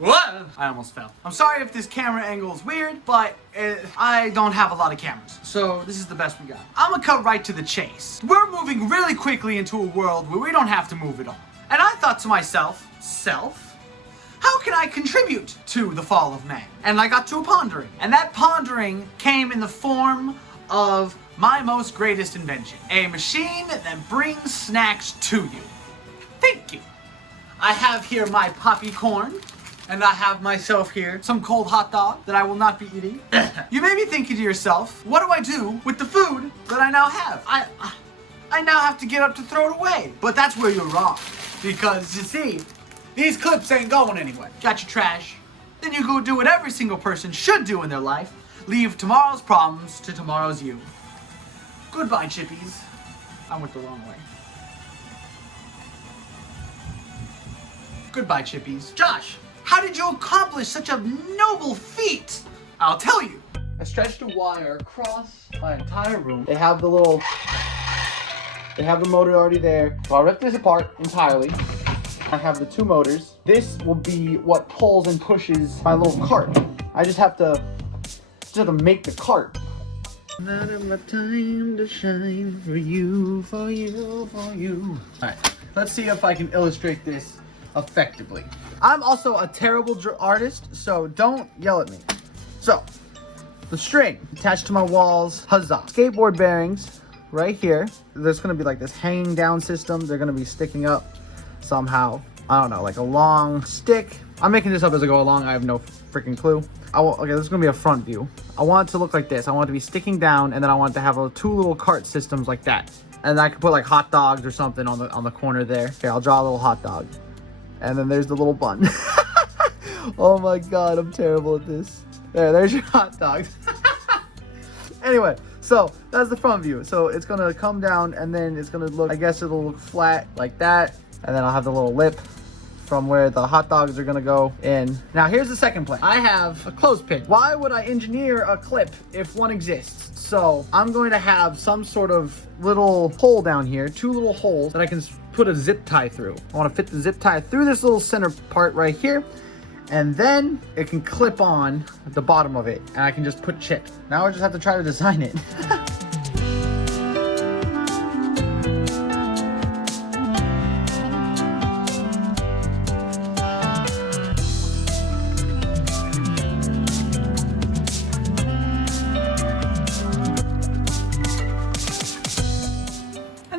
What? I almost fell. I'm sorry if this camera angle is weird, but I don't have a lot of cameras, so this is the best we got. I'm gonna cut right to the chase. We're moving really quickly into a world where we don't have to move at all. And I thought to myself, how can I contribute to the fall of man? And I got to a pondering. And that pondering came in the form of my most greatest invention. A machine that brings snacks to you. Thank you. I have here my poppy corn. And I have myself here some cold hot dog that I will not be eating. You may be thinking to yourself, what do I do with the food that I now have? I now have to get up to throw it away. But that's where you're wrong. Because you see, these clips ain't going anywhere. Got your trash. Then you go do what every single person should do in their life. Leave tomorrow's problems to tomorrow's you. Goodbye, chippies. I went the wrong way. Goodbye, chippies. Josh! How did you accomplish such a noble feat? I'll tell you. I stretched a wire across my entire room. They have the motor already there. So I'll rip this apart entirely. I have the two motors. This will be what pulls and pushes my little cart. I just have to make the cart. Not enough time to shine for you, for you, for you. All right, let's see if I can illustrate this effectively. I'm also a terrible artist, so don't yell at me. So, the string attached to my walls, huzzah. Skateboard bearings right here. There's gonna be like this hanging down system. They're gonna be sticking up somehow. I don't know, like a long stick. I'm making this up as I go along. I have no freaking clue. Okay, this is gonna be a front view. I want it to look like this. I want it to be sticking down, and then I want it to have two little cart systems like that. And I could put like hot dogs or something on the corner there. Okay, I'll draw a little hot dog. And then there's the little bun. Oh my god, I'm terrible at this. There's your hot dogs. Anyway, so that's the front view. So it's gonna come down and then it's gonna look, I guess it'll look flat like that. And then I'll have the little lip from where the hot dogs are gonna go in. Now here's the second plan. I have a clothespin. Why would I engineer a clip if one exists? So I'm going to have some sort of little hole down here, two little holes that I can put a zip tie through. I want to fit the zip tie through this little center part right here, and then it can clip on at the bottom of it, and I can just put chips. Now I just have to try to design it.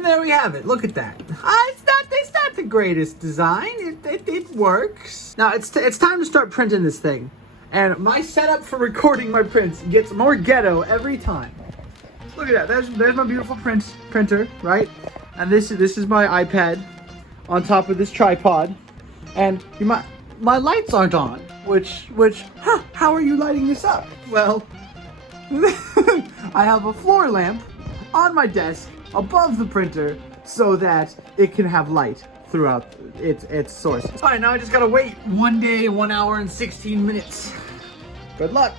There we have it. Look at that. It's not the greatest design. It works. Now it's time to start printing this thing. And my setup for recording my prints gets more ghetto every time. Look at that. There's my beautiful printer, right? And this is my iPad on top of this tripod. And my lights aren't on. Which how are you lighting this up? Well, I have a floor lamp on my desk above the printer so that it can have light throughout its sources. All right, now I just gotta wait 1 day, 1 hour, and 16 minutes. Good luck.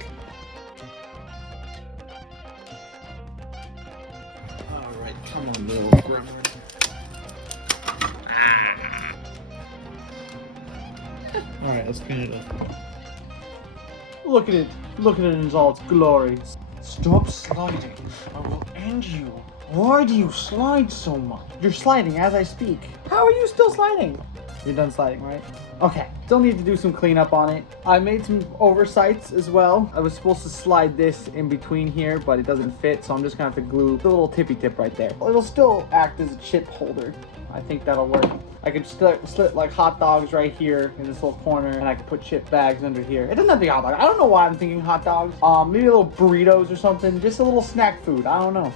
All right, come on, little gremlin. All right, let's clean it up. Look at it in all its glory. Stop sliding, I will end you. Why do you slide so much? You're sliding as I speak. How are you still sliding? You're done sliding, right? Okay, still need to do some cleanup on it. I made some oversights as well. I was supposed to slide this in between here, but it doesn't fit, so I'm just gonna have to glue the little tippy tip right there. It'll still act as a chip holder. I think that'll work. I could slit like hot dogs right here in this little corner, and I could put chip bags under here. It doesn't have to be hot dogs. I don't know why I'm thinking hot dogs. Maybe little burritos or something. Just a little snack food. I don't know.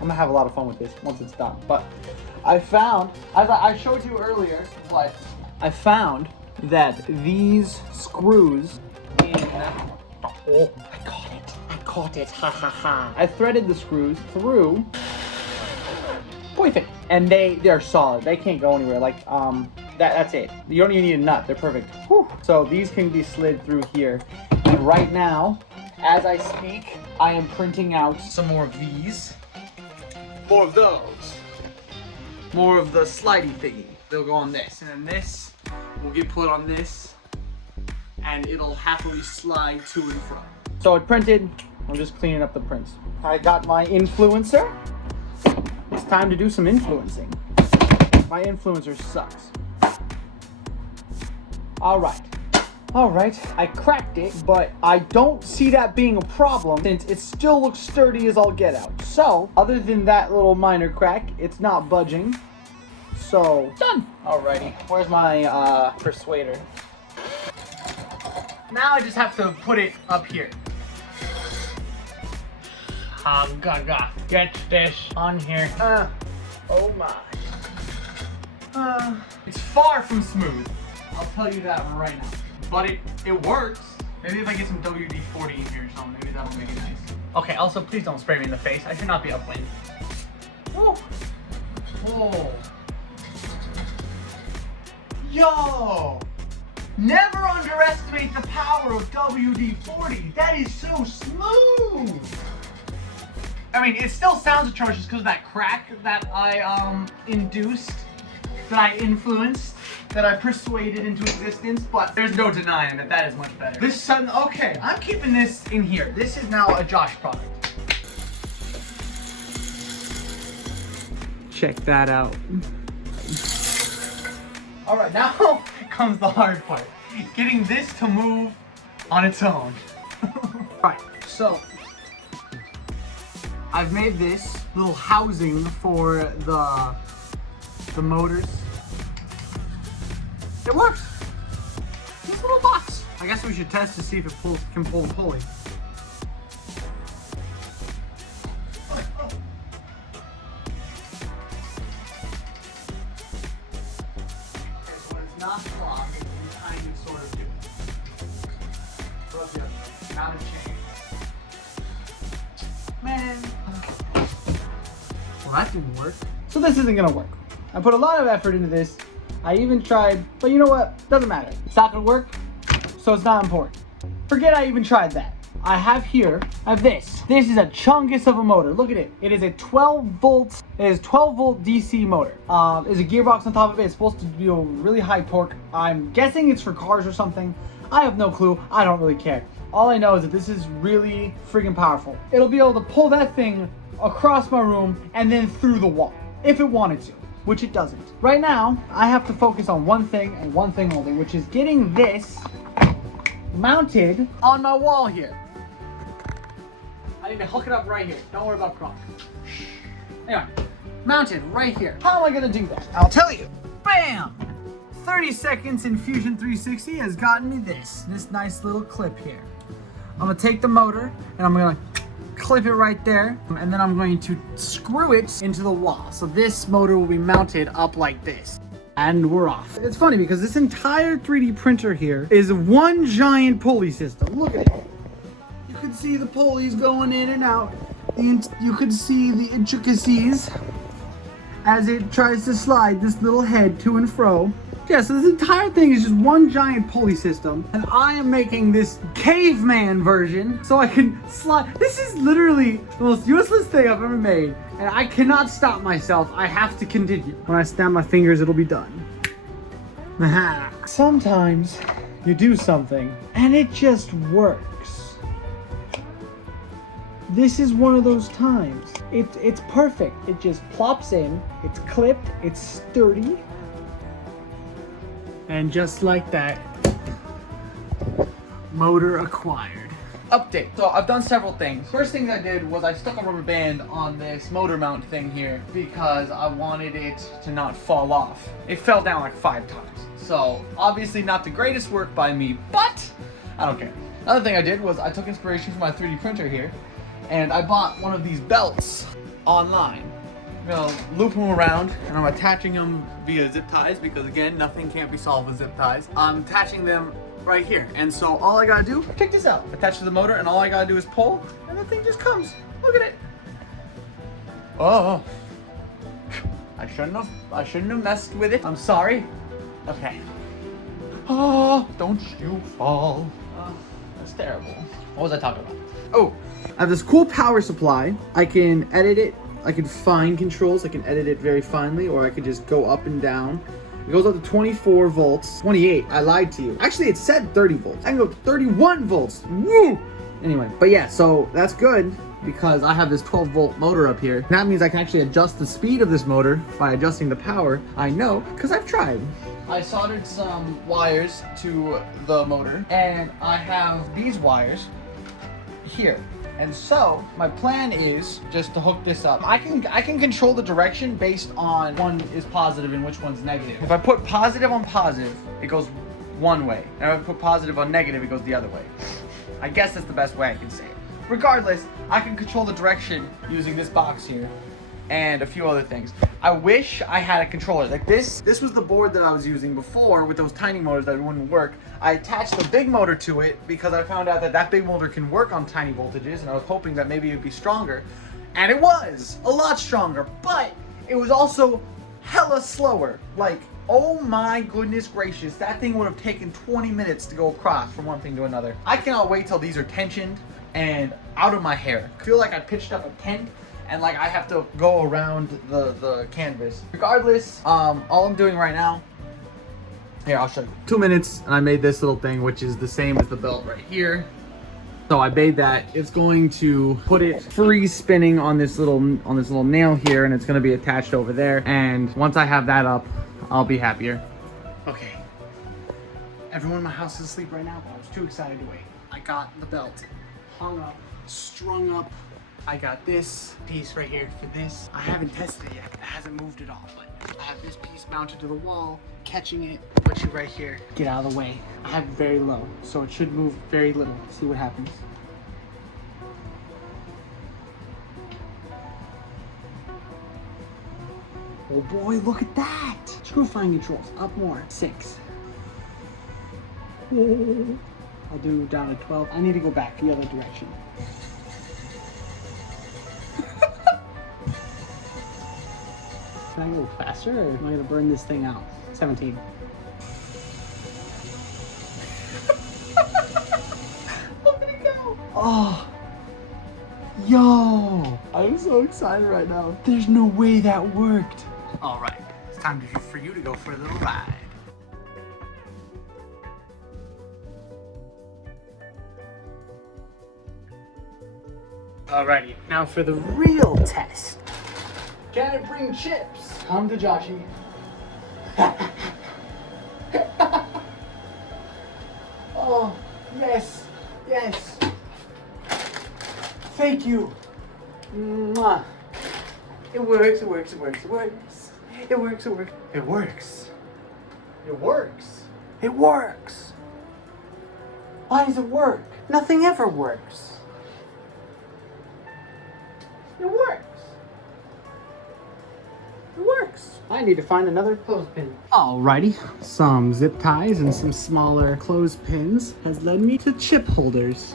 I'm gonna have a lot of fun with this once it's done. But I found, as I showed you earlier, but I found that these screws in, oh, I caught it, ha ha ha. I threaded the screws through, perfect, and they're solid. They can't go anywhere. Like that's it. You don't even need a nut. They're perfect. Whew. So these can be slid through here. And right now, as I speak, I am printing out some more of these. More of those. More of the slidey thingy. They'll go on this. And then this will get put on this. And and it'll happily slide to and fro. So it printed. I'm just cleaning up the prints. I got my influencer. It's time to do some influencing. My influencer sucks. All right, I cracked it, but I don't see that being a problem since it still looks sturdy as all get out. So, other than that little minor crack, it's not budging. So, done. Alrighty, where's my persuader? Now I just have to put it up here. Get this on here. Oh my. It's far from smooth. I'll tell you that right now. But it works. Maybe if I get some WD-40 in here or something, maybe that'll make it nice. Okay, also please don't spray me in the face. I should not be upwind. Whoa. Whoa. Yo! Never underestimate the power of WD-40. That is so smooth. I mean, it still sounds atrocious because of that crack that I induced, that I influenced, that I persuaded into existence, but there's no denying that that is much better. This sudden, okay, I'm keeping this in here. This is now a Josh product. Check that out. All right, now comes the hard part. Getting this to move on its own. Right, so I've made this little housing for the motors. It works. This little box. I guess we should test to see if it can pull the pulley. Okay, so when it's not clogged, you kind of sort of do. So yeah, mount a chain. Man. Well, that didn't work. So this isn't gonna work. I put a lot of effort into this. I even tried, but you know what? Doesn't matter. It's not gonna work, so it's not important. Forget I even tried that. I have this. This is a chungus of a motor. Look at it. It is a 12 volt DC motor. There's a gearbox on top of it. It's supposed to be a really high torque. I'm guessing it's for cars or something. I have no clue. I don't really care. All I know is that this is really freaking powerful. It'll be able to pull that thing across my room and then through the wall, if it wanted to, which it doesn't. Right now, I have to focus on one thing and one thing only, which is getting this mounted on my wall here. I need to hook it up right here. Don't worry about cross. Anyway, mounted right here. How am I gonna do that? I'll tell you. Bam! 30 seconds in Fusion 360 has gotten me this nice little clip here. I'm gonna take the motor and I'm gonna clip it right there, and then I'm going to screw it into the wall. So this motor will be mounted up like this. And we're off. It's funny because this entire 3D printer here is one giant pulley system. Look at it. You can see the pulleys going in and out. You can see the intricacies as it tries to slide this little head to and fro. Yeah, so this entire thing is just one giant pulley system, and I am making this caveman version so I can slide. This is literally the most useless thing I've ever made, and I cannot stop myself. I have to continue. When I snap my fingers, it'll be done. Sometimes you do something, and it just works. This is one of those times. It's perfect. It just plops in, it's clipped, it's sturdy. And just like that, motor acquired. Update. So I've done several things. First thing I did was I stuck a rubber band on this motor mount thing here because I wanted it to not fall off. It fell down like 5 times. So obviously not the greatest work by me, but I don't care. Another thing I did was I took inspiration from my 3D printer here and I bought one of these belts online. I'm gonna loop them around and I'm attaching them via zip ties because again, nothing can't be solved with zip ties. I'm attaching them right here. And so all I gotta do, check this out, attach to the motor and all I gotta do is pull and the thing just comes. Look at it. Oh, I shouldn't have messed with it. I'm sorry. Okay. Oh, don't you fall. That's terrible. What was I talking about? Oh, I have this cool power supply. I can edit it. I can find controls, I can edit it very finely, or I could just go up and down. It goes up to 24 volts. 28. I lied to you. Actually, it said 30 volts. I can go to 31 volts. Woo! Anyway, but yeah, so that's good because I have this 12 volt motor up here. That means I can actually adjust the speed of this motor by adjusting the power. I know, because I've tried. I soldered some wires to the motor, and I have these wires here. And so my plan is just to hook this up. I can control the direction based on one is positive and which one's negative. If I put positive on positive, it goes one way. And if I put positive on negative, it goes the other way. I guess that's the best way I can say it. Regardless, I can control the direction using this box here and a few other things. I wish I had a controller. Like this was the board that I was using before with those tiny motors that wouldn't work. I attached the big motor to it because I found out that that big motor can work on tiny voltages, and I was hoping that maybe it'd be stronger. And it was a lot stronger, but it was also hella slower. Like, oh my goodness gracious, that thing would have taken 20 minutes to go across from one thing to another. I cannot wait till these are tensioned and out of my hair. I feel like I pitched up a tent and like I have to go around the canvas. Regardless, all I'm doing right now, here, I'll show you. 2 minutes and I made this little thing, which is the same as the belt right here. So I made that. It's going to put it free spinning on this little nail here, and it's gonna be attached over there. And once I have that up, I'll be happier. Okay. Everyone in my house is asleep right now, but I was too excited to wait. I got the belt hung up, strung up. I got this piece right here for this. I haven't tested it yet. It hasn't moved at all, but I have this piece mounted to the wall, catching it, put you right here. Get out of the way. I have it very low, so it should move very little. See what happens. Oh boy, look at that! Screw flying controls, up more, 6. I'll do down to 12. I need to go back the other direction. Can I go faster, or am I gonna burn this thing out? 17. Look at it go! Oh, yo! I'm so excited right now. There's no way that worked. All right, it's time for you to go for a little ride. Alrighty, now for the real test. Can it bring chips? Come to Joshy. Oh, yes, yes. Thank you. Mwah. It works, it works, it works, it works. It works, it works. It works. It works. It works. Why does it work? Nothing ever works. It works. It works. I need to find another clothespin. Alrighty, some zip ties and some smaller clothespins has led me to chip holders.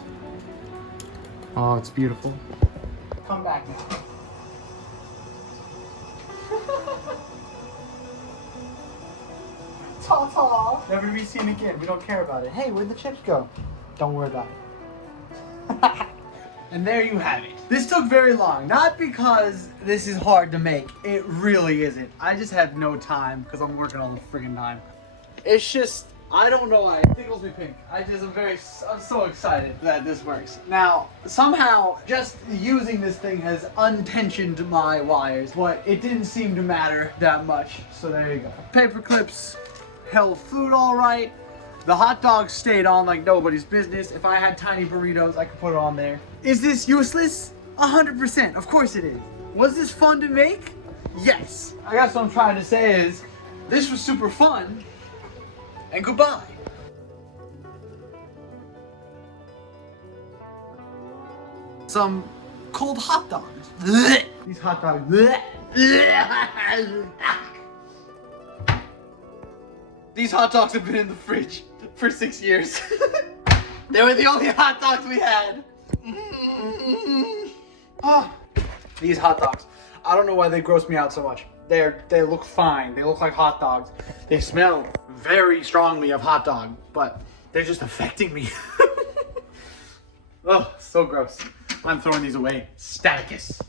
Oh, it's beautiful. Come back now. Ta-ta. Never to be seen again. We don't care about it. Hey, where'd the chips go? Don't worry about it. And there you have it. This took very long, not because this is hard to make. It really isn't. I just had no time because I'm working all the friggin' time. It's just, I don't know why, it tickles me pink. I'm so excited that this works. Now, somehow, just using this thing has untensioned my wires, but it didn't seem to matter that much, so there you go. Paper clips held food all right. The hot dogs stayed on like nobody's business. If I had tiny burritos, I could put it on there. Is this useless? 100%, of course it is. Was this fun to make? Yes. I guess what I'm trying to say is, this was super fun, and goodbye. Some cold hot dogs. These hot dogs. These hot dogs have been in the fridge for 6 years. They were the only hot dogs we had. Oh, these hot dogs. I don't know why they gross me out so much. They look fine. They look like hot dogs. They smell very strongly of hot dog, but they're just affecting me. Oh, so gross. I'm throwing these away. Staticus.